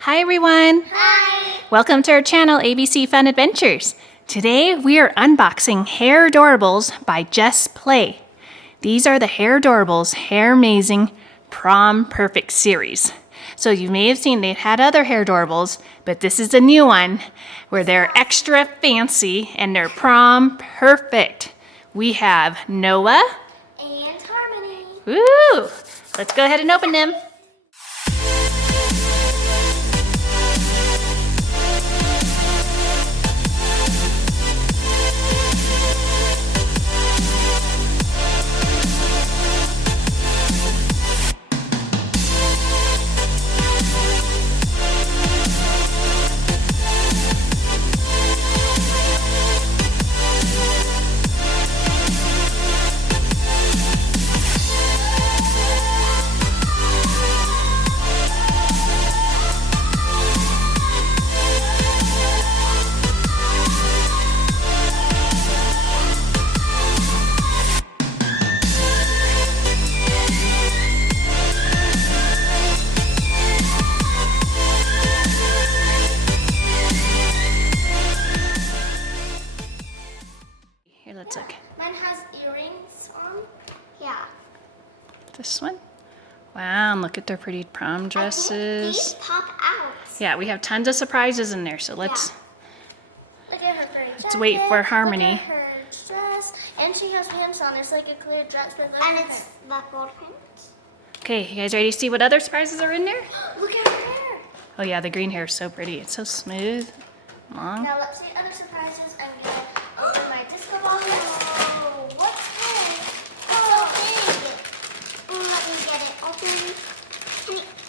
Hi everyone! Hi! Welcome to our channel, ABC Fun Adventures. Today we are unboxing Hairdorables by Just Play. These are the Hairdorables Hairmazing Prom Perfect series. So you may have seen they've had other Hairdorables, but this is a new one where they're extra fancy and they're prom perfect. We have Noah And Harmony. Woo! Let's go ahead and open them. Here, let's look. Mine has earrings on. Yeah. This one. Wow, and look at their pretty prom dresses. These pop out. Yeah, we have tons of surprises in there, so let's Look at her pretty let's wait for Harmony. Look at her dress. And she has pants on. There's like a clear dress with and it's the gold pants. Okay, you guys ready to see what other surprises are in there? Look at her hair. Oh yeah, the green hair is so pretty. It's so smooth, long. Now let's see other surprises. I'm gonna open my disco ball. Oh, what's this? So big. Let me get it open.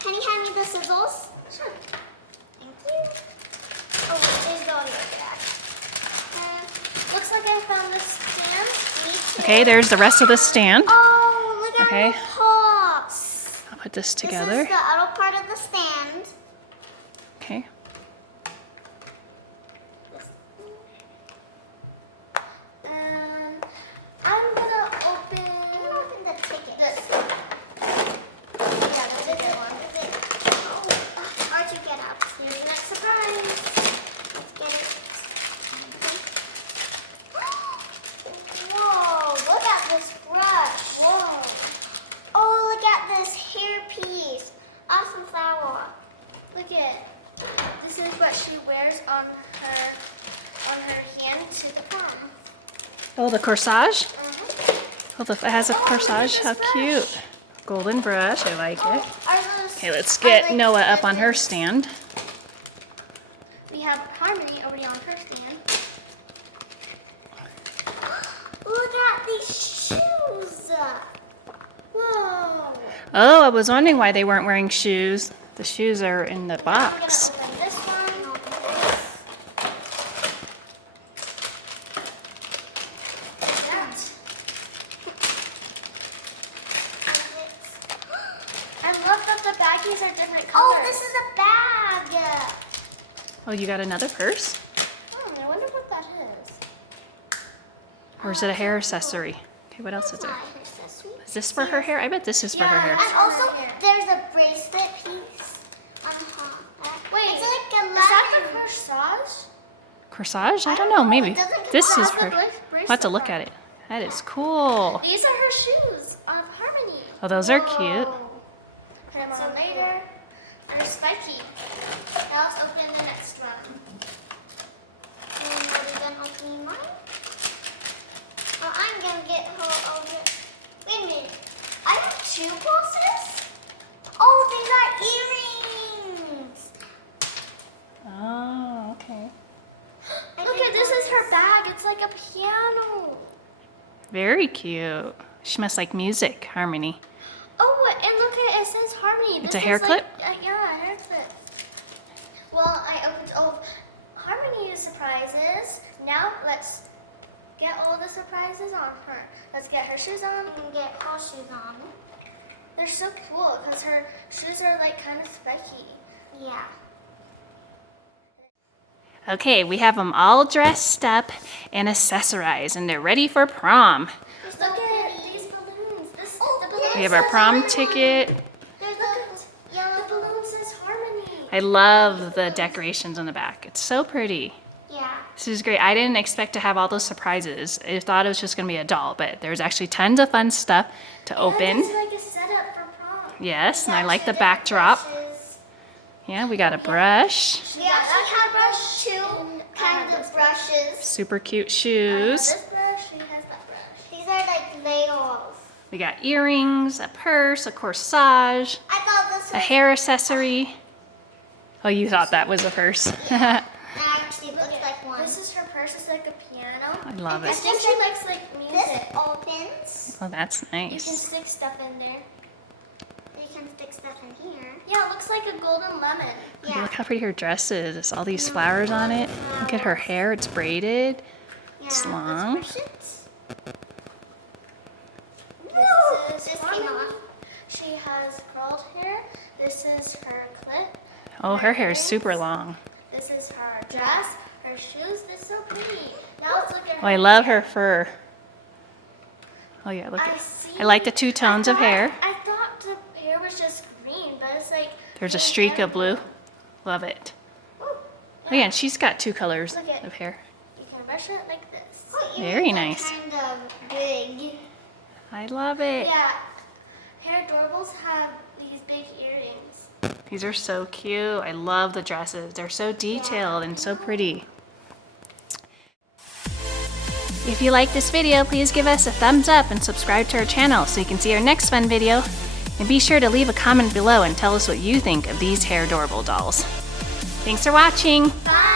Can you hand me the scissors? Sure. Thank you. Oh, there's the audio jack. Looks like I found the stand. Okay, there's the rest of the stand. Oh, look at Okay. her paws. I'll put this This together. is the outer part of the stand. Okay. And I'm gonna open the ticket. This. Yeah, that's a good one. Oh, Archie, get up. Here's the next surprise. Let's get it. Whoa, look at this brush. Whoa. Oh, look at this hair piece. Awesome flower. Look at this is what she wears on her hand to the prom. Oh, the corsage. Mm-hmm. Oh, it has a corsage. How cute. Golden brush. I like it. Okay, let's get Noah up on her stand. We have Harmony already on her stand. Look at these shoes. Whoa. Oh, I was wondering why they weren't wearing shoes. The shoes are in the box. I'm gonna open this one. I love that the baggies are different colors. Oh, this is a bag. Oh, you got another purse? I wonder what that is. Or is it a hair accessory? Okay, what else is there? Is this for her hair? I bet this is for her hair. And also, there's a bracelet piece. Wait, it's like a leather. Is that the corsage? Corsage? I don't know, maybe. This is for. for... We'll have to look at it. That is cool. These are her shoes of Harmony. Oh, those are cute. Put them on later. They're spiky. Now let's open the next one. And are we done opening mine? Oh, I'm gonna get her over. Wait a minute. I have two pulses? Oh, these are earrings. Oh, okay. Look at this is her bag. It's like a piano. Very cute. She must like music, Harmony. Oh, and look at it. It says Harmony. It's a hair clip? Yeah, a hair clip. Well, I opened all of Harmony's surprises. Now let's get all the surprises on her. Let's get her shoes on and get her shoes on. They're so cool because her shoes are like kind of spiky. Yeah. Okay, we have them all dressed up and accessorized, and they're ready for prom. Look at these balloons. The balloon We have our says prom Harmony. ticket. There's a yellow balloon says Harmony. I love the decorations on the back. It's so pretty. Yeah. This is great. I didn't expect to have all those surprises. I thought it was just going to be a doll, but there's actually tons of fun stuff to open. It's like a setup for prom. Yes, and I like the backdrop. Yeah, we got a brush. We actually have two kinds of brushes. Super cute shoes. This brush, she has that brush. These are like nails. We got earrings, a purse, a corsage, I thought this was a hair accessory. Oh, you thought that was a purse. actually looks like one. This is her purse. It's like a piano. I love I it. think she likes like This music. opens. Oh, that's You can nice. stick stuff in there. You can stick stuff in here. Yeah, it looks like a golden lemon. Yeah. Look how pretty her dress is. There's all these flowers on it. Look at her hair. It's braided. It's Yeah. long. Let's push it. This is This came funny. off. She has curled hair. This is her clip. Oh, her hair is super long. This is her dress. Her shoes. They're so pretty. Now let's look at her. Oh, I love her fur. Oh yeah, look I at. see. I like the two tones of hair. I thought the hair was just green, but it's like There's a pink streak and of blue. Love it. Oh yeah, and she's got two colors Look at- of hair. You can brush it like this. Oh, Very earrings are nice. Kind of big. I love it. Yeah. Hairdorables have these big earrings. These are so cute. I love the dresses. They're so detailed and so pretty. If you like this video, please give us a thumbs up and subscribe to our channel so you can see our next fun video. And be sure to leave a comment below and tell us what you think of these Hairdorables dolls. Thanks for watching. Bye.